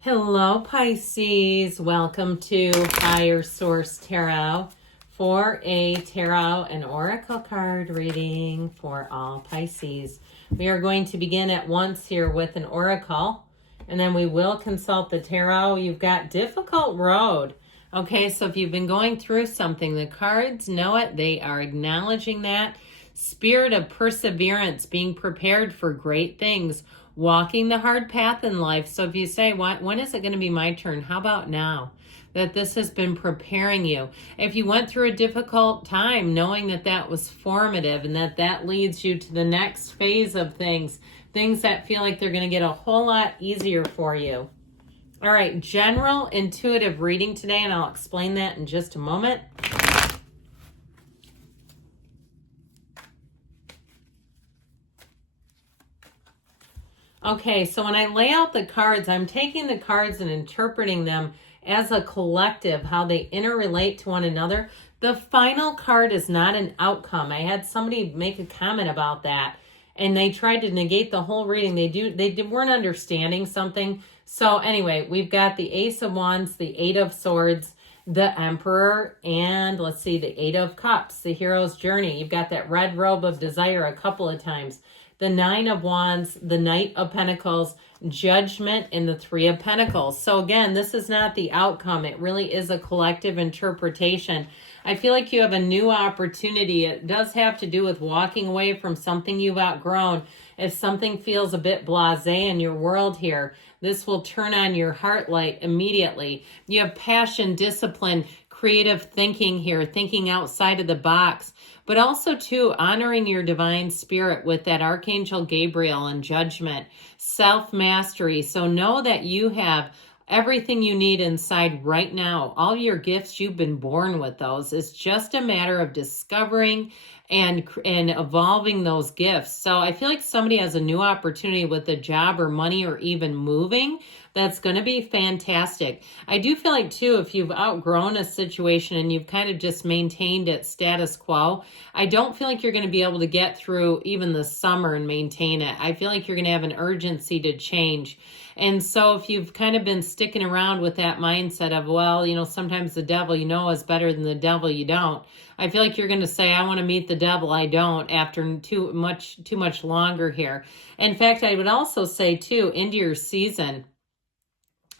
Hello, Pisces. Welcome to Fire Source Tarot for a tarot and oracle card reading for all Pisces. We are going to begin at once here with an oracle, and then we will consult the tarot. You've got difficult road. Okay, so if you've been going through something, the cards know it. They are acknowledging that. Spirit of perseverance, being prepared for great things, walking the hard path in life. So if you say, when is it going to be my turn? How about now? That this has been preparing you. If you went through a difficult time, knowing that that was formative and that leads you to the next phase of things that feel like they're going to get a whole lot easier for you. All right, general intuitive reading today, and I'll explain that in just a moment. Okay, so when I lay out the cards, I'm taking the cards and interpreting them as a collective, how they interrelate to one another. The final card is not an outcome. I had somebody make a comment about that, and they tried to negate the whole reading. They weren't understanding something. So anyway, we've got the Ace of Wands, the Eight of Swords, the Emperor, and let's see, the Eight of Cups, the Hero's Journey. You've got that red robe of desire a couple of times. The Nine of Wands, the Knight of Pentacles, Judgment, and the Three of Pentacles. So again, this is not the outcome. It really is a collective interpretation. I feel like you have a new opportunity. It does have to do with walking away from something you've outgrown. If something feels a bit blasé in your world here, this will turn on your heart light immediately. You have passion, discipline, creative thinking here, thinking outside of the box, but also too honoring your divine spirit with that Archangel Gabriel and Judgment, self-mastery. So know that you have everything you need inside right now. All your gifts, you've been born with those. It's just a matter of discovering and evolving those gifts. So I feel like somebody has a new opportunity with a job or money or even moving. That's going to be fantastic. I do feel like too, if you've outgrown a situation and you've kind of just maintained it status quo, I don't feel like you're going to be able to get through even the summer and maintain it. I feel like you're going to have an urgency to change. And so if you've kind of been sticking around with that mindset of, well, sometimes the devil you know is better than the devil you don't, I feel like you're going to say, I want to meet the devil I don't, after too much longer here. In fact, I would also say too, into your season,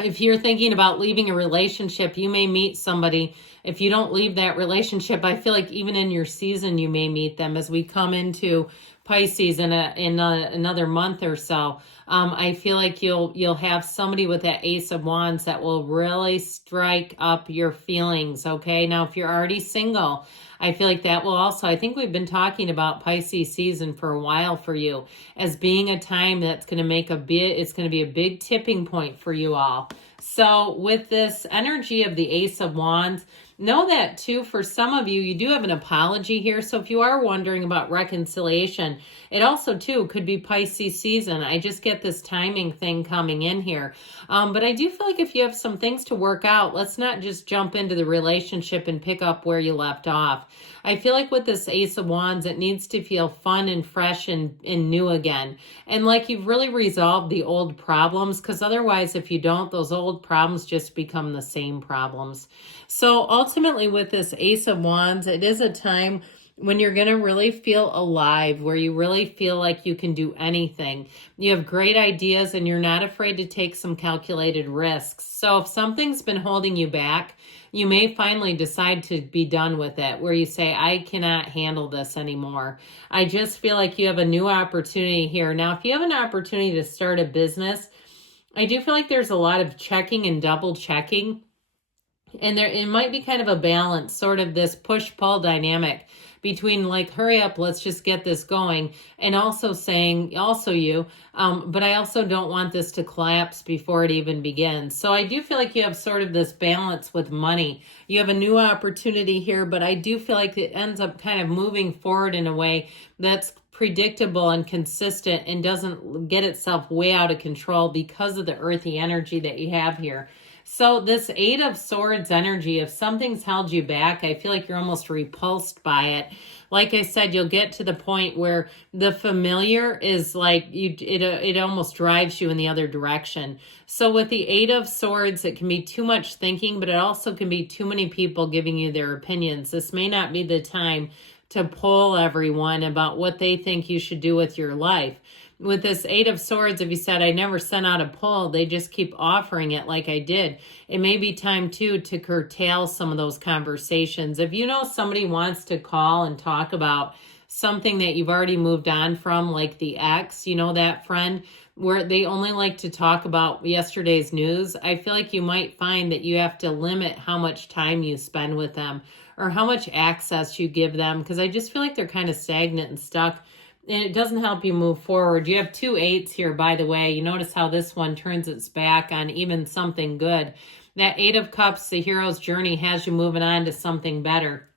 if you're thinking about leaving a relationship, you may meet somebody. If you don't leave that relationship, I feel like even in your season, you may meet them as we come into Pisces in another month or so. I feel like you'll have somebody with that Ace of Wands that will really strike up your feelings. Okay, now if you're already single, I feel like that will also, I think we've been talking about Pisces season for a while for you as being a time that's going to it's going to be a big tipping point for you all. So with this energy of the Ace of Wands, know that too, for some of you, you do have an apology here. So if you are wondering about reconciliation, it also too could be Pisces season. I just get this timing thing coming in here. But I do feel like if you have some things to work out, let's not just jump into the relationship and pick up where you left off. I feel like with this Ace of Wands, it needs to feel fun and fresh and new again. And like you've really resolved the old problems, because otherwise, if you don't, those old problems just become the same problems. So ultimately with this Ace of Wands, it is a time when you're going to really feel alive, where you really feel like you can do anything. You have great ideas and you're not afraid to take some calculated risks. So if something's been holding you back, you may finally decide to be done with it, where you say, I cannot handle this anymore. I just feel like you have a new opportunity here. Now, if you have an opportunity to start a business, I do feel like there's a lot of checking and double checking. And it might be kind of a balance, sort of this push-pull dynamic between like, hurry up, let's just get this going, and also saying, but I also don't want this to collapse before it even begins. So I do feel like you have sort of this balance with money. You have a new opportunity here, but I do feel like it ends up kind of moving forward in a way that's predictable and consistent and doesn't get itself way out of control because of the earthy energy that you have here. So this Eight of Swords energy, if something's held you back, I feel like you're almost repulsed by it. Like I said, you'll get to the point where the familiar is like it almost drives you in the other direction. So with the Eight of Swords, it can be too much thinking, but it also can be too many people giving you their opinions. This may not be the time to poll everyone about what they think you should do with your life. With this Eight of Swords, if you said, I never sent out a poll, they just keep offering it like I did. It may be time, too, to curtail some of those conversations. If you know somebody wants to call and talk about something that you've already moved on from, like the ex, you know, that friend, where they only like to talk about yesterday's news, I feel like you might find that you have to limit how much time you spend with them or how much access you give them, because I just feel like they're kind of stagnant and stuck. And it doesn't help you move forward. You have 2 8s here, by the way. You notice how this one turns its back on even something good. That Eight of Cups, the hero's journey, has you moving on to something better.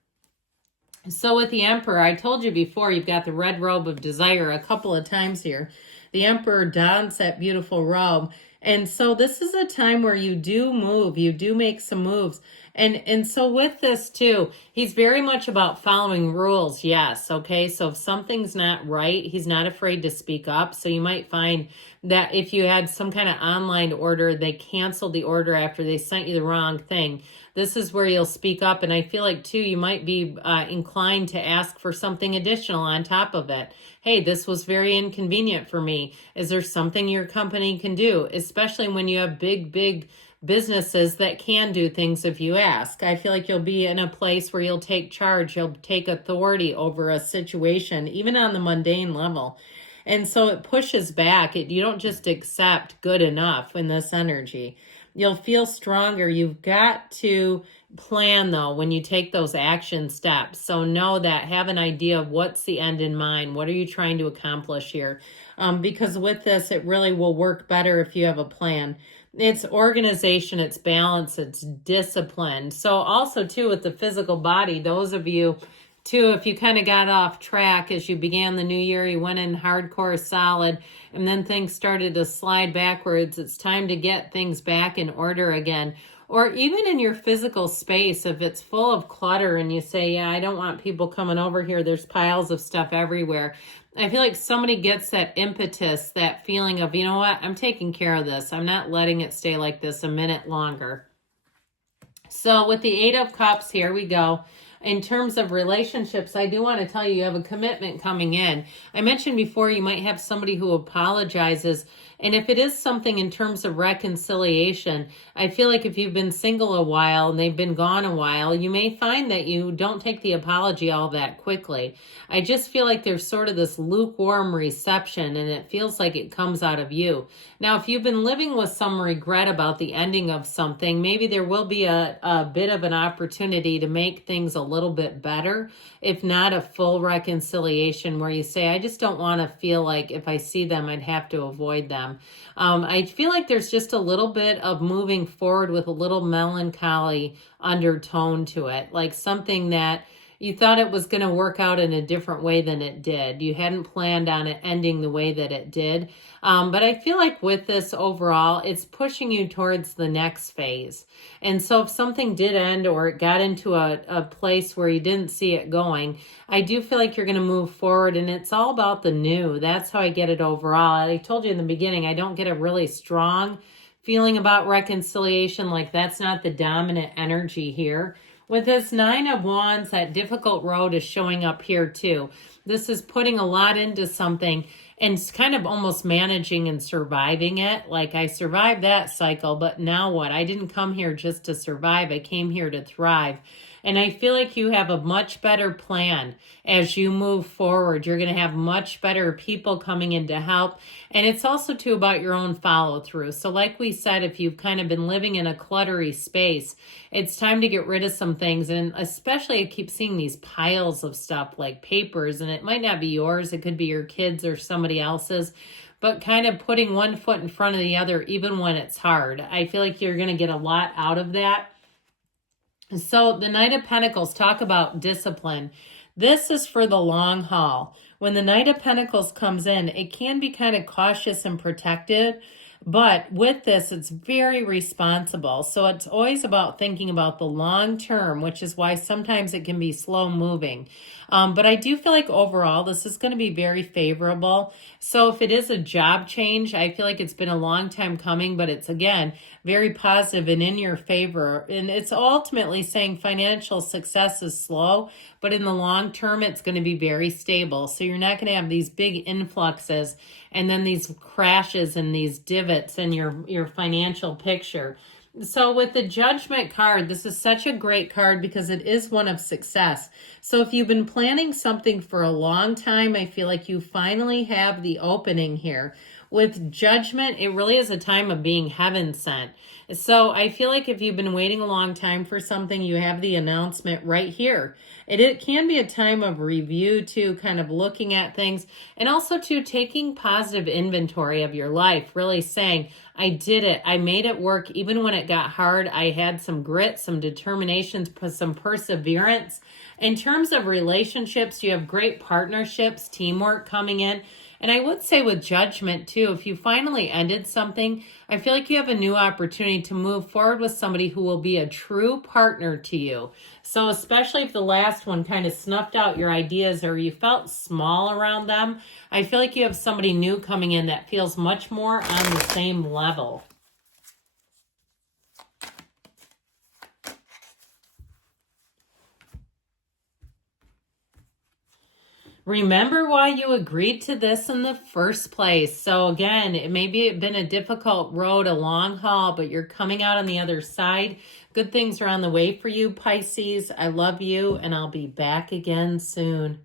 So with the Emperor, I told you before, you've got the red robe of desire a couple of times here. The Emperor dons that beautiful robe. And so this is a time where you do move. You do make some moves. And so with this too, he's very much about following rules. Yes. Okay. So if something's not right, he's not afraid to speak up. So you might find that if you had some kind of online order, they canceled the order after they sent you the wrong thing. This is where you'll speak up. And I feel like too, you might be inclined to ask for something additional on top of it. Hey, this was very inconvenient for me. Is there something your company can do? Especially when you have big businesses that can do things if you ask. I feel like you'll be in a place where you'll take charge. You'll take authority over a situation, even on the mundane level. And so it pushes back. You don't just accept good enough in this energy. You'll feel stronger. You've got to plan, though, when you take those action steps. So know that, have an idea of what's the end in mind. What are you trying to accomplish here? Because with this, it really will work better if you have a plan. It's organization, it's balance, it's discipline. So also, too, with the physical body, those of you, too, if you kind of got off track as you began the new year, you went in hardcore solid, and then things started to slide backwards, it's time to get things back in order again. Or even in your physical space, if it's full of clutter and you say, yeah, I don't want people coming over here, there's piles of stuff everywhere. I feel like somebody gets that impetus, that feeling of, you know what, I'm taking care of this. I'm not letting it stay like this a minute longer. So with the Eight of Cups, here we go. In terms of relationships, I do want to tell you, you have a commitment coming in. I mentioned before, you might have somebody who apologizes. And if it is something in terms of reconciliation, I feel like if you've been single a while and they've been gone a while, you may find that you don't take the apology all that quickly. I just feel like there's sort of this lukewarm reception, and it feels like it comes out of you. Now, if you've been living with some regret about the ending of something, maybe there will be a bit of an opportunity to make things a little bit better, if not a full reconciliation where you say, I just don't want to feel like if I see them, I'd have to avoid them. I feel like there's just a little bit of moving forward with a little melancholy undertone to it, like something that you thought it was going to work out in a different way than it did. You hadn't planned on it ending the way that it did. But I feel like with this overall, it's pushing you towards the next phase. And so if something did end or it got into a place where you didn't see it going, I do feel like you're going to move forward, and it's all about the new. That's how I get it overall. I told you in the beginning, I don't get a really strong feeling about reconciliation. Like that's not the dominant energy here. With this Nine of Wands, that difficult road is showing up here too. This is putting a lot into something and kind of almost managing and surviving it. Like I survived that cycle, but now what? I didn't come here just to survive. I came here to thrive. And I feel like you have a much better plan as you move forward. You're going to have much better people coming in to help. And it's also too about your own follow through. So like we said, if you've kind of been living in a cluttery space, it's time to get rid of some things. And especially I keep seeing these piles of stuff like papers, and it might not be yours. It could be your kids or somebody else's. But kind of putting one foot in front of the other, even when it's hard. I feel like you're going to get a lot out of that. So the Knight of Pentacles, talk about discipline. This is for the long haul. When the Knight of Pentacles comes in, it can be kind of cautious and protective. But with this, it's very responsible. So it's always about thinking about the long term, which is why sometimes it can be slow moving. But I do feel like overall, this is going to be very favorable. So if it is a job change, I feel like it's been a long time coming, but it's again very positive and in your favor. And it's ultimately saying financial success is slow, but in the long term, it's going to be very stable. So you're not going to have these big influxes and then these crashes and these divots in your financial picture. So with the Judgment card, this is such a great card because it is one of success. So if you've been planning something for a long time, I feel like you finally have the opening here. With Judgment, it really is a time of being heaven sent. So I feel like if you've been waiting a long time for something, you have the announcement right here. It can be a time of review too, kind of looking at things, and also to taking positive inventory of your life, really saying, I did it. I made it work. Even when it got hard, I had some grit, some determination, some perseverance. In terms of relationships, you have great partnerships, teamwork coming in. And I would say with Judgment too, if you finally ended something, I feel like you have a new opportunity to move forward with somebody who will be a true partner to you. So especially if the last one kind of snuffed out your ideas or you felt small around them, I feel like you have somebody new coming in that feels much more on the same level. Remember why you agreed to this in the first place. So again, it may be been a difficult road, a long haul, but you're coming out on the other side. Good things are on the way for you, Pisces. I love you, and I'll be back again soon.